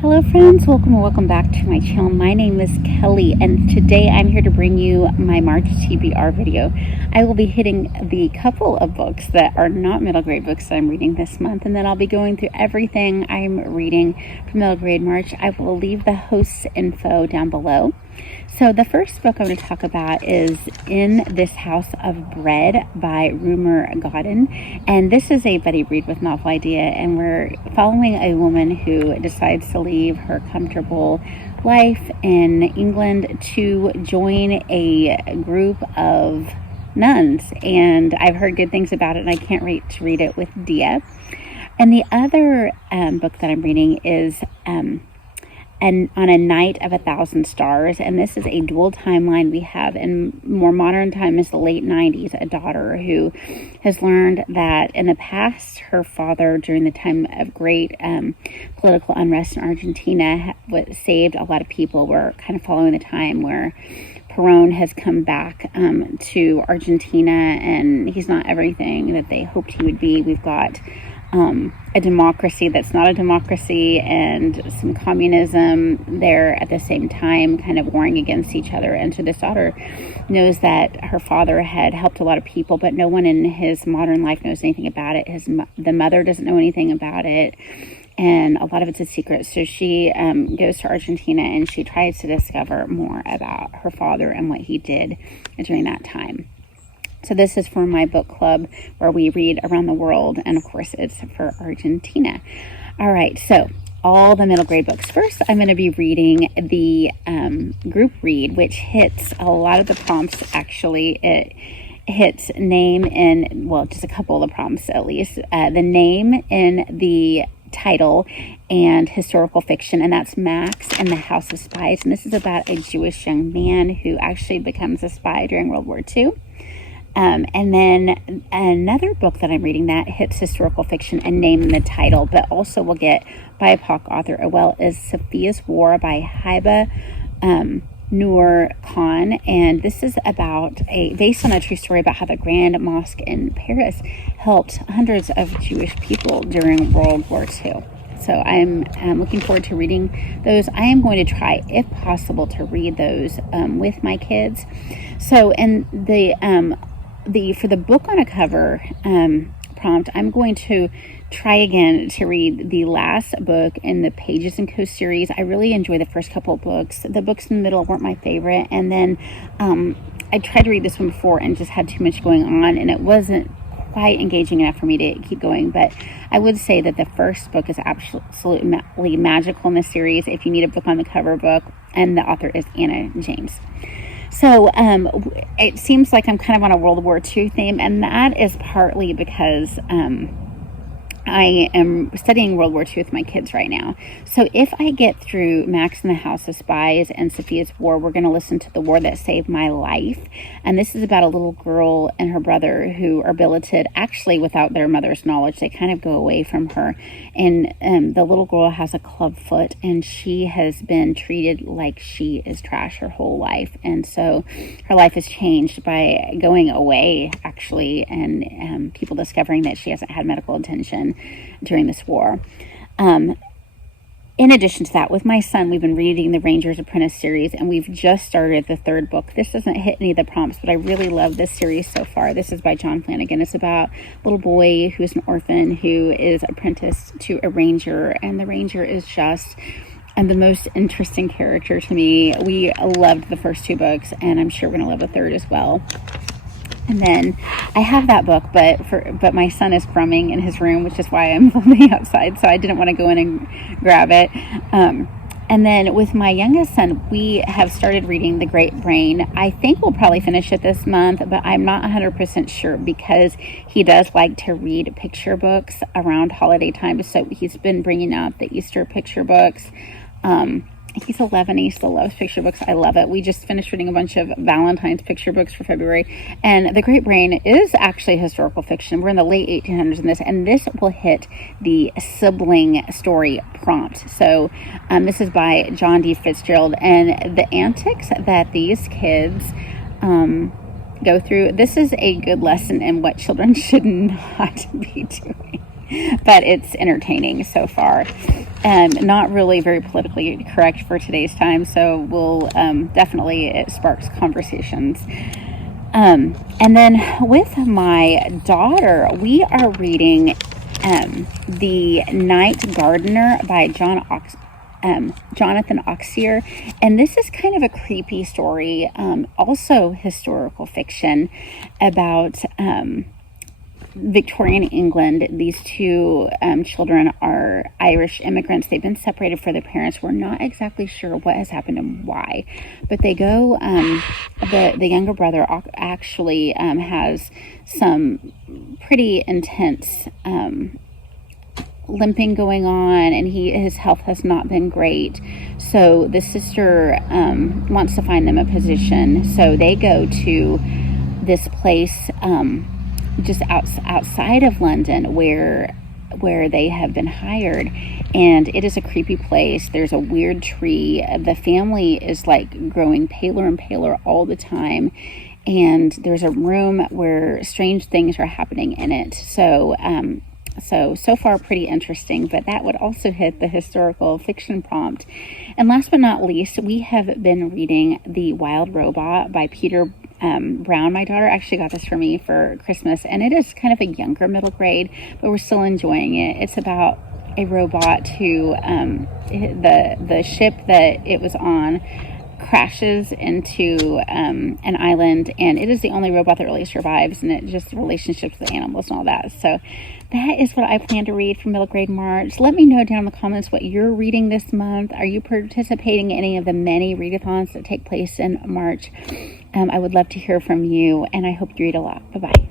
Hello friends, welcome back to my channel. My name is Kelly and today I'm here to bring you my March TBR video. I will be hitting the couple of books that are not middle grade books that I'm reading this month, and then I'll be going through everything I'm reading for middle grade March. I will leave the host's info down below. So the first book I'm going to talk about is In This House of Brede by Rumer Godden. And this is a buddy read with novel idea, and we're following a woman who decides to leave her comfortable life in England to join a group of nuns. And I've heard good things about it, and I can't wait to read it with Dia. And the other book that I'm reading is and On a Night of 1,000 Stars, and this is a dual timeline. We have in more modern time is the late 90s, a daughter who has learned that in the past her father, during the time of great political unrest in Argentina, saved a lot of people. We're kind of following the time where Perón has come back to Argentina, and he's not everything that they hoped he would be. We've got a democracy that's not a democracy, and some communism there at the same time, kind of warring against each other. And so this daughter knows that her father had helped a lot of people, but no one in his modern life knows anything about it. The mother doesn't know anything about it, and a lot of it's a secret. So she goes to Argentina and she tries to discover more about her father and what he did during that time. So this is for my book club where we read around the world, and of course it's for Argentina. All right, so all the middle grade books. First, I'm going to be reading the group read, which hits a lot of the prompts. Actually, it hits name in, well, just a couple of the prompts at least. The name in the title and historical fiction, and that's Max and the House of Spies. And this is about a Jewish young man who actually becomes a spy during World War II. And then another book that I'm reading that hits historical fiction and name in the title, but also will get BIPOC author as well, is Safiyaah's War by Hiba, Noor, and this is based on a true story about how the Grand Mosque in Paris helped hundreds of Jewish people during World War II. So I'm looking forward to reading those. I am going to try, if possible, to read those with my kids. So in for the book on a cover prompt, I'm going to try again to read the last book in the Pages and Co series. I really enjoyed the first couple of books. The books in the middle weren't my favorite, and then I tried to read this one before and just had too much going on, and it wasn't quite engaging enough for me to keep going. But I would say that the first book is absolutely magical in the series if you need a book on the cover book, and the author is Anna James. So it seems like I'm kind of on a World War II theme, and that is partly because I am studying World War II with my kids right now. So if I get through Max and the House of Spies and Safiyaah's War, we're going to listen to The War That Saved My Life. And this is about a little girl and her brother who are billeted, actually without their mother's knowledge. They kind of go away from her. And the little girl has a club foot, and she has been treated like she is trash her whole life. And so her life is changed by going away, actually, and people discovering that she hasn't had medical attention during this war. In addition to that, with my son, we've been reading the Ranger's Apprentice series, and we've just started the third book. This doesn't hit any of the prompts, but I really love this series so far. This is by John Flanagan. It's about a little boy who's an orphan who is apprenticed to a ranger, and the ranger is just the most interesting character to me. We loved the first two books, and I'm sure we're going to love the third as well. And then I have that book, but my son is frumming in his room, which is why I'm filming outside, so I didn't want to go in and grab it. And then with my youngest son, we have started reading The Great Brain. I think we'll probably finish it this month, but I'm not 100% sure because he does like to read picture books around holiday time. So he's been bringing out the Easter picture books. He's 11. He still loves picture books. I love it. We just finished reading a bunch of Valentine's picture books for February. And The Great Brain is actually historical fiction. We're in the late 1800s in this. And this will hit the sibling story prompt. So this is by John D. Fitzgerald. And the antics that these kids go through, this is a good lesson in what children should not be doing. but it's entertaining so far. Not really very politically correct for today's time, so we'll definitely, it sparks conversations. And then with my daughter, we are reading The Night Gardener by Jonathan Auxier, and this is kind of a creepy story, also historical fiction, about Victorian England. These two children are Irish immigrants. They've been separated from their parents. We're not exactly sure what has happened and why, but they go, the younger brother actually has some pretty intense limping going on, and his health has not been great. So the sister wants to find them a position. So they go to this place just outside of London where they have been hired, and it is a creepy place. There's a weird tree. The family is like growing paler and paler all the time, and there's a room where strange things are happening in it. So far pretty interesting, but that would also hit the historical fiction prompt. And last but not least, we have been reading The Wild Robot by Peter Brown. My daughter actually got this for me for Christmas, and it is kind of a younger middle grade, but we're still enjoying it. It's about a robot who the ship that it was on crashes into an island, and it is the only robot that really survives, and it just relationships with animals and all that. So that is what I plan to read for middle grade March. Let me know down in the comments what you're reading this month. Are you participating in any of the many readathons that take place in March? I would love to hear from you, and I hope you read a lot. Bye-bye.